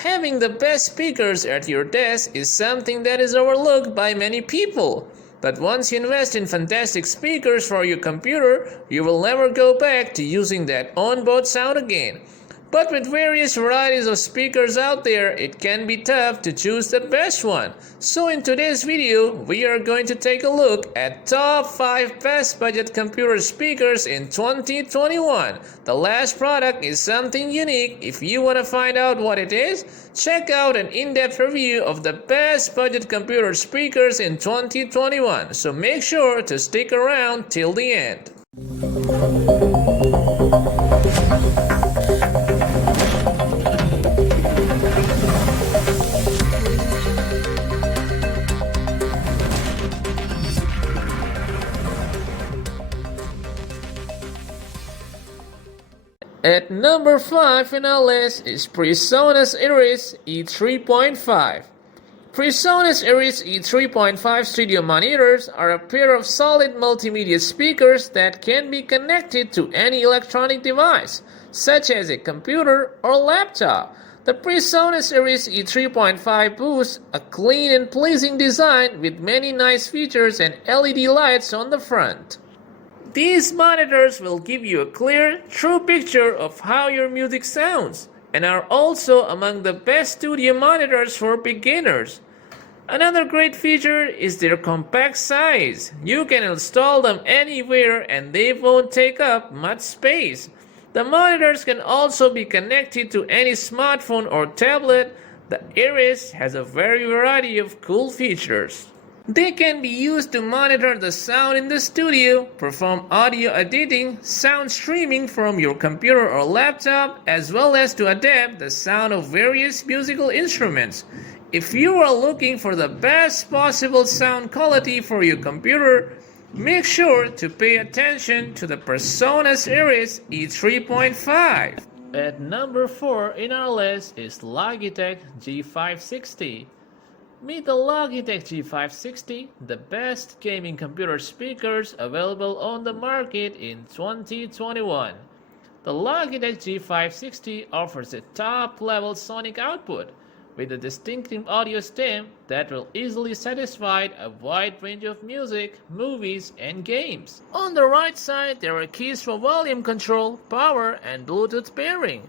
Having the best speakers at your desk is something that is overlooked by many people. But once you invest in fantastic speakers for your computer, you will never go back to using that onboard sound again. But with various varieties of speakers out there, it can be tough to choose the best one. So in today's video, we are going to take a look at top 5 best budget computer speakers in 2021. The last product is something unique. If you want to find out what it is, check out an in-depth review of the best budget computer speakers in 2021. So make sure to stick around till the end. At number 5 in our list is PreSonus Iris E3.5. PreSonus Iris E3.5 studio monitors are a pair of solid multimedia speakers that can be connected to any electronic device, such as a computer or laptop. The PreSonus Iris E3.5 boasts a clean and pleasing design with many nice features and LED lights on the front. These monitors will give you a clear, true picture of how your music sounds and are also among the best studio monitors for beginners. Another great feature is their compact size. You can install them anywhere and they won't take up much space. The monitors can also be connected to any smartphone or tablet. The Iris has a variety of cool features. They can be used to monitor the sound in the studio, perform audio editing, sound streaming from your computer or laptop, as well as to adapt the sound of various musical instruments. If you are looking for the best possible sound quality for your computer, make sure to pay attention to the PreSonus Iris E3.5. At number 4 in our list is Logitech G560. Meet the Logitech G560, the best gaming computer speakers available on the market in 2021. The Logitech G560 offers a top-level sonic output with a distinctive audio stem that will easily satisfy a wide range of music, movies, and games. On the right side, there are keys for volume control, power, and Bluetooth pairing.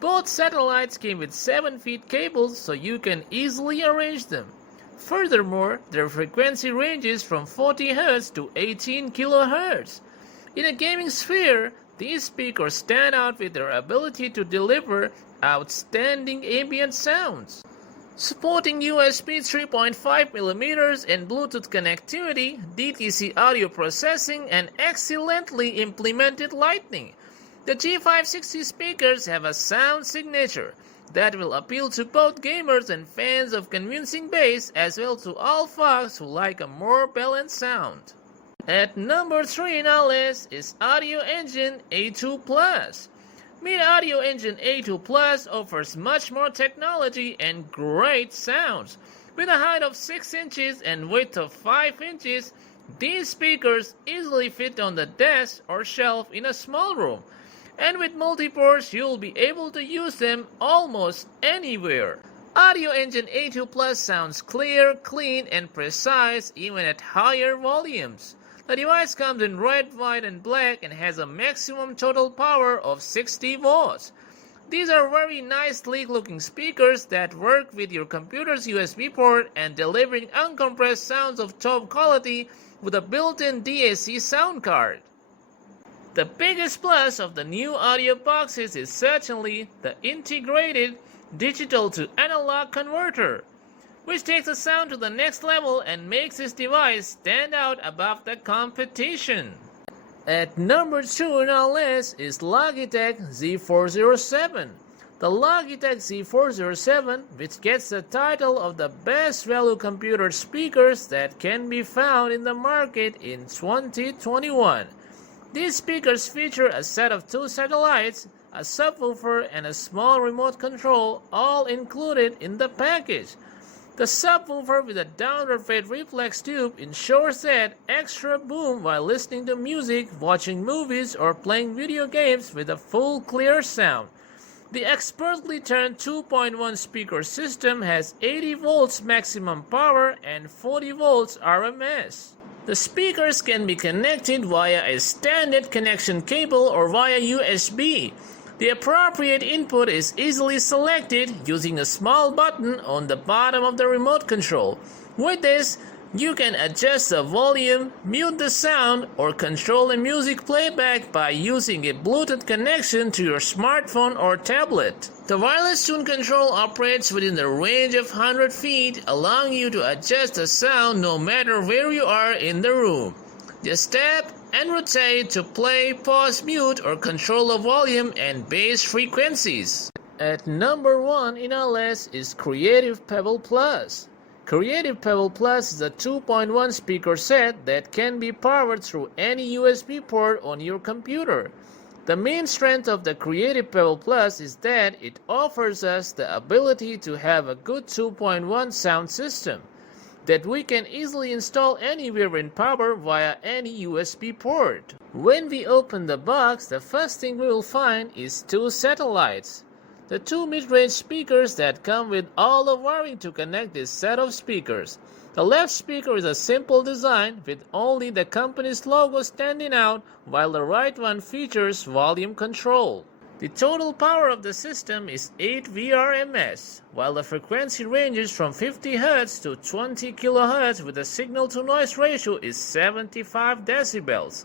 Both satellites came with 7-feet cables so you can easily arrange them. Furthermore, their frequency ranges from 40 Hz to 18 kHz. In a gaming sphere, these speakers stand out with their ability to deliver outstanding ambient sounds. Supporting USB 3.5mm and Bluetooth connectivity, DTC audio processing, and excellently implemented lighting, the G560 speakers have a sound signature that will appeal to both gamers and fans of convincing bass, as well to all folks who like a more balanced sound. At number 3 in our list is Audioengine A2 Plus. Meet Audioengine A2 Plus offers much more technology and great sounds. With a height of 6 inches and width of 5 inches, these speakers easily fit on the desk or shelf in a small room. And with multi-ports, you'll be able to use them almost anywhere. Audioengine A2 Plus sounds clear, clean, and precise even at higher volumes. The device comes in red, white, and black and has a maximum total power of 60 watts. These are very nice, sleek-looking speakers that work with your computer's USB port and delivering uncompressed sounds of top quality with a built-in DAC sound card. The biggest plus of the new audio boxes is certainly the integrated digital to analog converter, which takes the sound to the next level and makes this device stand out above the competition. At number 2 in our list is Logitech Z407. The Logitech Z407, which gets the title of the best value computer speakers that can be found in the market in 2021. These speakers feature a set of 2 satellites, a subwoofer, and a small remote control, all included in the package. The subwoofer with a downward fade reflex tube ensures that extra boom while listening to music, watching movies, or playing video games with a full clear sound. The expertly tuned 2.1 speaker system has 80 volts maximum power and 40 volts RMS. The speakers can be connected via a standard connection cable or via USB. The appropriate input is easily selected using a small button on the bottom of the remote control. With this, you can adjust the volume, mute the sound, or control the music playback by using a Bluetooth connection to your smartphone or tablet. The wireless tune control operates within the range of 100 feet, allowing you to adjust the sound no matter where you are in the room. Just tap and rotate to play, pause, mute, or control the volume and bass frequencies. At number 1 in our list is Creative Pebble Plus. Creative Pebble Plus is a 2.1 speaker set that can be powered through any USB port on your computer. The main strength of the Creative Pebble Plus is that it offers us the ability to have a good 2.1 sound system that we can easily install anywhere in power via any USB port. When we open the box, the first thing we will find is 2 satellites. The 2 mid-range speakers that come with all the wiring to connect this set of speakers. The left speaker is a simple design with only the company's logo standing out, while the right one features volume control. The total power of the system is 8 VRMS, while the frequency ranges from 50 Hz to 20 kHz with a signal-to-noise ratio is 75 decibels.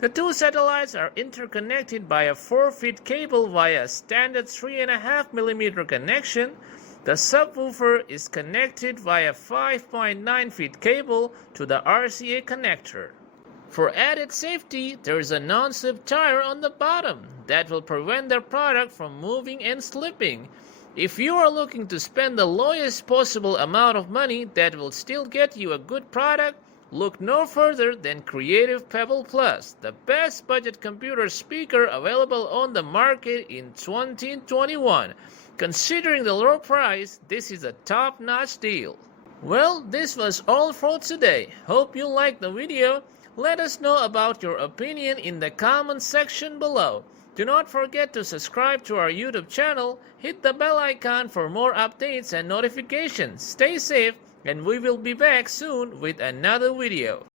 The 2 satellites are interconnected by a 4-feet cable via a standard 3.5mm connection. The subwoofer is connected via 5.9-feet cable to the RCA connector. For added safety, there is a non-slip tire on the bottom that will prevent the product from moving and slipping. If you are looking to spend the lowest possible amount of money that will still get you a good product, look no further than Creative Pebble Plus, the best budget computer speaker available on the market in 2021. Considering the low price, this is a top-notch deal. Well, this was all for today. Hope you liked the video. Let us know about your opinion in the comment section below. Do not forget to subscribe to our YouTube channel. Hit the bell icon for more updates and notifications. Stay safe, and we will be back soon with another video.